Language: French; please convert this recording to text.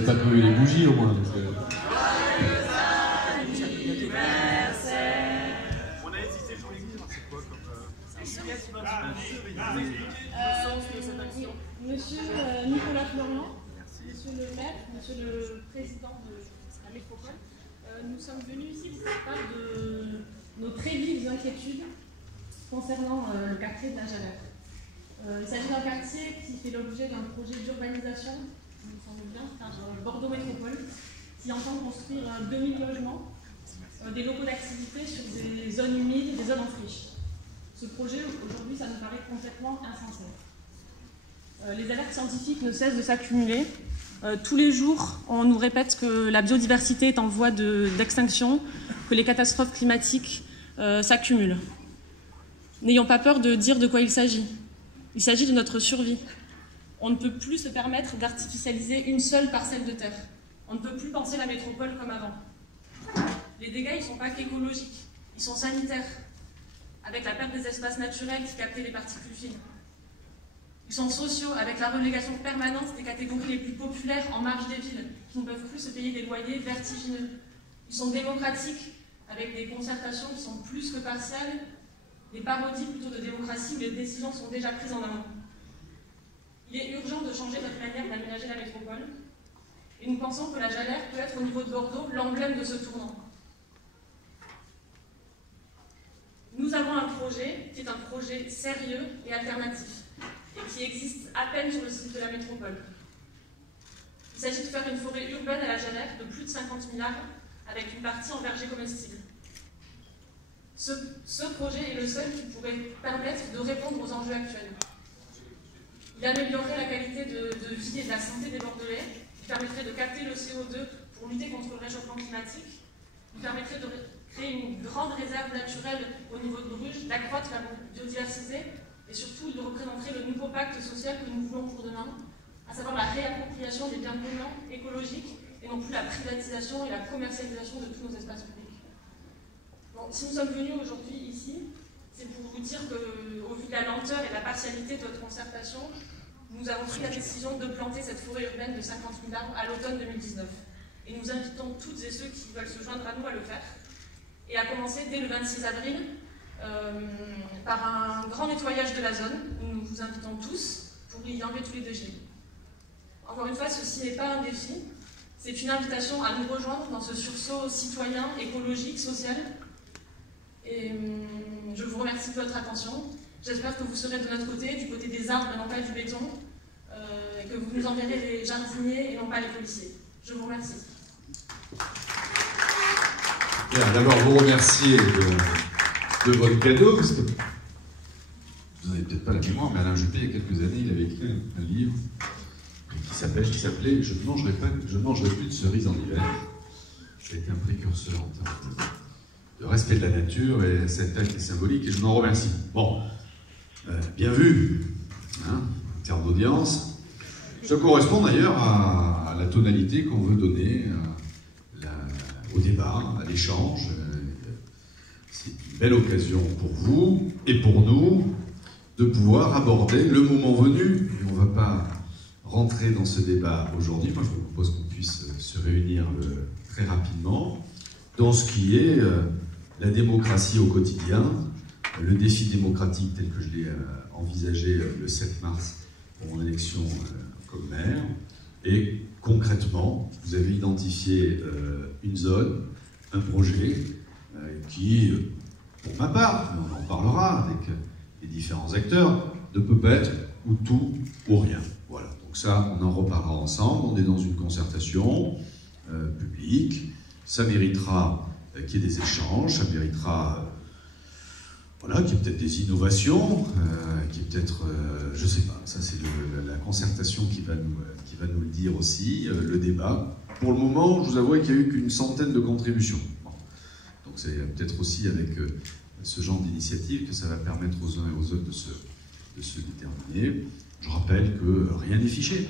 n'avez pas trouvé les bougies au moins. Parce que... On a hésité sur les livres, c'est quoi comme... Monsieur Nicolas Florian, Monsieur le maire, Monsieur le président de la métropole, nous sommes venus ici pour faire part de nos très vives inquiétudes concernant le quartier de la Jalère. Il s'agit d'un quartier qui fait l'objet d'un projet d'urbanisation, il me semble bien, par Bordeaux Métropole, qui entend construire 2000 logements, des locaux d'activité sur des zones humides, des zones en friche. Ce projet, aujourd'hui, ça nous paraît complètement insensé. Les alertes scientifiques ne cessent de s'accumuler. Tous les jours, on nous répète que la biodiversité est en voie d'extinction, que les catastrophes climatiques s'accumulent. N'ayons pas peur de dire de quoi il s'agit. Il s'agit de notre survie. On ne peut plus se permettre d'artificialiser une seule parcelle de terre. On ne peut plus penser la métropole comme avant. Les dégâts, ils ne sont pas qu'écologiques, ils sont sanitaires, avec la perte des espaces naturels qui captaient les particules fines. Ils sont sociaux, avec la relégation permanente des catégories les plus populaires en marge des villes, qui ne peuvent plus se payer des loyers vertigineux. Ils sont démocratiques, avec des concertations qui sont plus que partielles, des parodies plutôt de démocratie où les décisions sont déjà prises en amont. Il est urgent de changer notre manière d'aménager la métropole, et nous pensons que la Jalère peut être au niveau de Bordeaux l'emblème de ce tournant. Nous avons un projet qui est un projet sérieux et alternatif, et qui existe à peine sur le site de la métropole. Il s'agit de faire une forêt urbaine à la Jalère de plus de 50 000 arbres, avec une partie en verger comestible. Ce projet est le seul qui pourrait permettre de répondre aux enjeux actuels. Il améliorerait la qualité de vie et de la santé des Bordelais, il permettrait de capter le CO2 pour lutter contre le réchauffement climatique, il permettrait de créer une grande réserve naturelle au niveau de Bruges, d'accroître la biodiversité, et surtout, il représenterait le nouveau pacte social que nous voulons pour demain, à savoir la réappropriation des biens communs écologiques et non plus la privatisation et la commercialisation de tous nos espaces publics. Bon, si nous sommes venus aujourd'hui ici, c'est pour vous dire qu'au vu de la lenteur et de la partialité de votre concertation, nous avons pris la décision de planter cette forêt urbaine de 50 000 arbres à l'automne 2019. Et nous invitons toutes et ceux qui veulent se joindre à nous à le faire. Et à commencer dès le 26 avril, par un grand nettoyage de la zone, où nous vous invitons tous pour y enlever tous les déchets. Encore une fois, ceci n'est pas un défi, c'est une invitation à nous rejoindre dans ce sursaut citoyen, écologique, social. Et je vous remercie de votre attention. J'espère que vous serez de notre côté, du côté des arbres et non pas du béton, et que vous nous enverrez les jardiniers et non pas les policiers. Je vous remercie. Bien, d'abord vous remercier de votre cadeau, parce que vous n'avez peut-être pas la mémoire, mais Alain Juppé, il y a quelques années, il avait écrit un livre qui s'appelait « Je ne mangerai plus de cerises en hiver ». Ça a été un précurseur en termes de respect de la nature, et cet acte est symbolique, et je m'en remercie. Bon, bien vu, hein, en termes d'audience. Ça correspond d'ailleurs à la tonalité qu'on veut donner au débat, à l'échange. C'est une belle occasion pour vous et pour nous de pouvoir aborder le moment venu. Et on ne va pas rentrer dans ce débat aujourd'hui. Moi, je vous propose qu'on puisse se réunir très rapidement dans ce qui est la démocratie au quotidien, le défi démocratique tel que je l'ai envisagé le 7 mars pour mon élection comme maire. Et concrètement, vous avez identifié une zone, un projet qui, pour ma part, on en parlera avec les différents acteurs, ne peut pas être ou tout ou rien. Voilà. Donc ça, on en reparlera ensemble. On est dans une concertation publique. Ça méritera qu'il y ait des échanges, ça méritera voilà, qu'il y ait peut-être des innovations, qu'il y ait peut-être, je ne sais pas, ça c'est la concertation qui va nous le dire aussi, le débat. Pour le moment, je vous avoue qu'il n'y a eu qu'une centaine de contributions. Bon. Donc c'est peut-être aussi avec ce genre d'initiative que ça va permettre aux uns et aux autres de se déterminer. Je rappelle que rien n'est fiché.